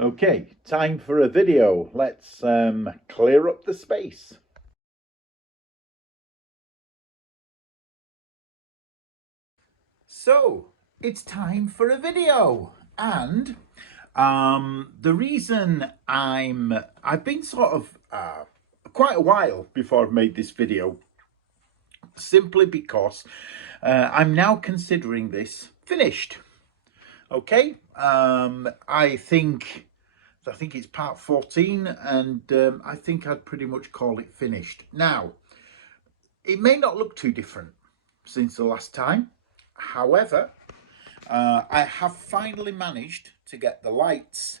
Okay, time for a video. Let's clear up the space. So, it's time for a video. And the reason I've been sort of quite a while before I've made this video, simply because I'm now considering this finished. Okay, I think it's part 14, and I think I'd pretty much call it finished. Now, it may not look too different since the last time. However, I have finally managed to get the lights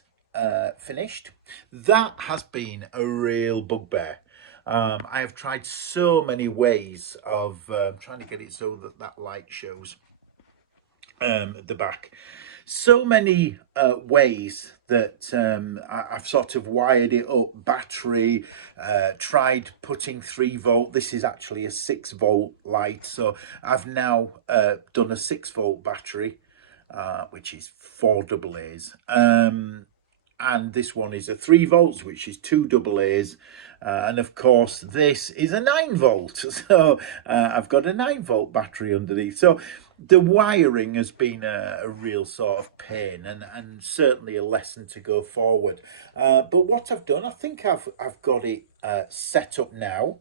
finished. That has been a real bugbear. I have tried so many ways of trying to get it so that that light shows at the back. So many ways that I've sort of wired it up. Battery, tried putting 3 volt. This is actually a 6 volt light, so I've now done a 6 volt battery, which is 4 AA's. And this one is a 3 volts, which is 2 AA's, and of course this is a 9 volt. So I've got a 9 volt battery underneath. So the wiring has been a real sort of pain, and certainly a lesson to go forward. But what I've done, I think I've got it set up now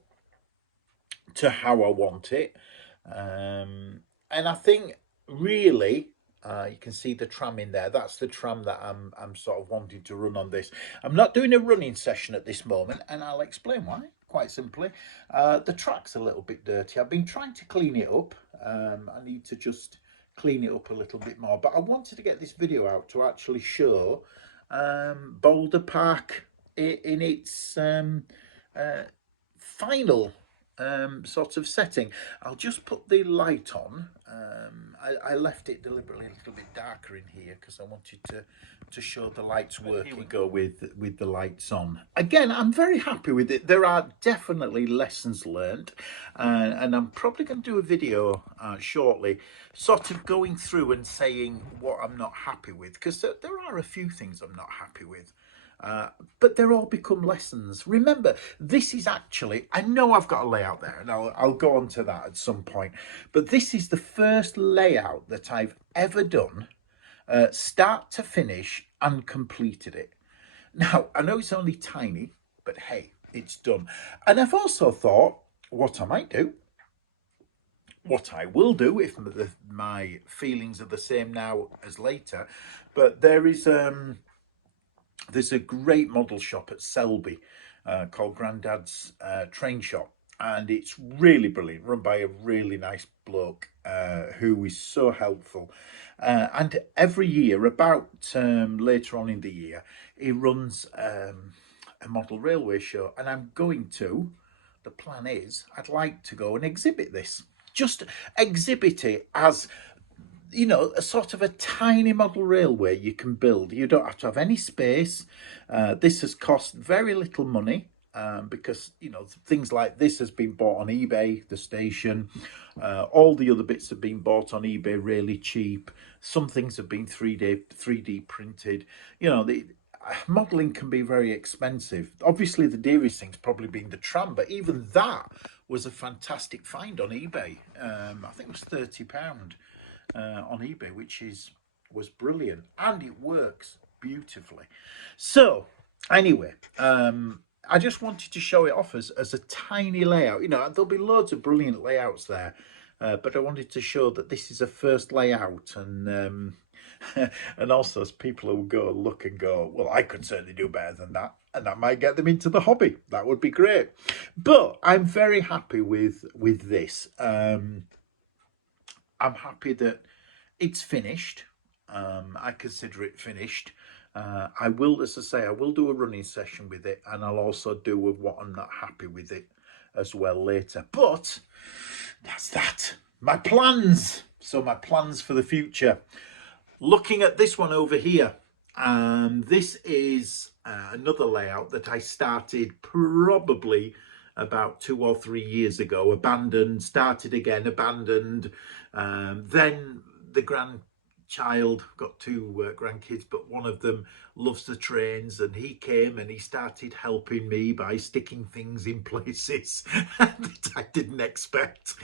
to how I want it, and I think really. You can see the tram in there. That's the tram that I'm sort of wanting to run on this. I'm not doing a running session at this moment, and I'll explain why. Quite simply, the track's a little bit dirty. I've been trying to clean it up. I need to just clean it up a little bit more. But I wanted to get this video out to actually show Boulder Park in its final sort of setting. I'll just put the light on. I left it deliberately a little bit darker in here because I wanted to show the lights working. Here we go with the lights on. Again, I'm very happy with it. There are definitely lessons learned, and I'm probably going to do a video shortly, sort of going through and saying what I'm not happy with, because there are a few things I'm not happy with. But they're all become lessons. Remember, this is actually, I know I've got a layout there, and I'll go on to that at some point, but this is the first layout that I've ever done, start to finish, and completed it. Now, I know it's only tiny, but hey, it's done. And I've also thought, what I might do, what I will do, if my feelings are the same now as later, but there's a great model shop at Selby called Grandad's Train Shop, and it's really brilliant, run by a really nice bloke who is so helpful. And every year, about later on in the year, he runs a model railway show, and the plan is, I'd like to go and exhibit this. Just exhibit it as, you know, a sort of a tiny model railway you can build. You don't have to have any space. This has cost very little money, because, you know, things like this has been bought on eBay, the station. All the other bits have been bought on eBay really cheap. Some things have been 3D printed. You know, the modelling can be very expensive. Obviously, the dearest thing's probably been the tram, but even that was a fantastic find on eBay. I think it was £30. On eBay, which was brilliant, and it works beautifully. So anyway, I just wanted to show it off as a tiny layout. You know, there'll be loads of brilliant layouts there, but I wanted to show that this is a first layout, and and also as people will go look and go, well, I could certainly do better than that, and that might get them into the hobby. That would be great. But I'm very happy with this. I'm happy that it's finished. I consider it finished. I will, as I say, I will do a running session with it, and I'll also do with what I'm not happy with it as well later. But that's that. My plans. So my plans for the future. Looking at this one over here, this is another layout that I started probably about 2 or 3 years ago. Abandoned, started again, abandoned. Then the grandchildren child, got two grandkids, but one of them loves the trains, and he came and he started helping me by sticking things in places that I didn't expect.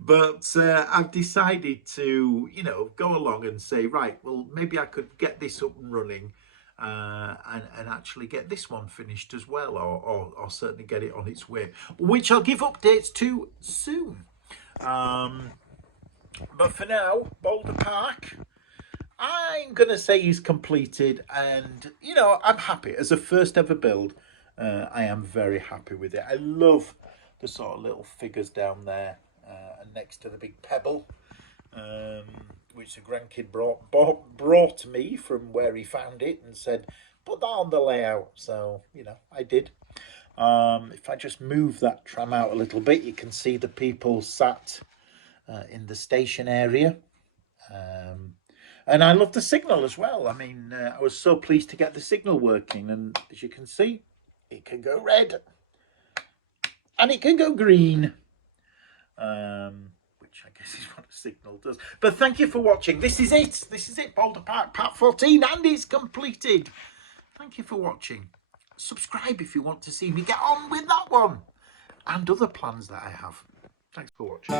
But I've decided to, you know, go along and say, right, well, maybe I could get this up and running, and actually get this one finished as well, or certainly get it on its way, which I'll give updates to soon. But for now, Boulder Park, I'm going to say is completed, and, you know, I'm happy. As a first ever build, I am very happy with it. I love the sort of little figures down there, and next to the big pebble, which the grandkid brought me from where he found it and said, put that on the layout. So, you know, I did. If I just move that tram out a little bit, you can see the people sat in the station area. And I love the signal as well. I mean, I was so pleased to get the signal working. And as you can see, it can go red and it can go green. Which I guess is what a signal does. But thank you for watching. This is it. This is it. Boulder Park Part 14, and it's completed. Thank you for watching. Subscribe if you want to see me get on with that one and other plans that I have. Thanks for watching.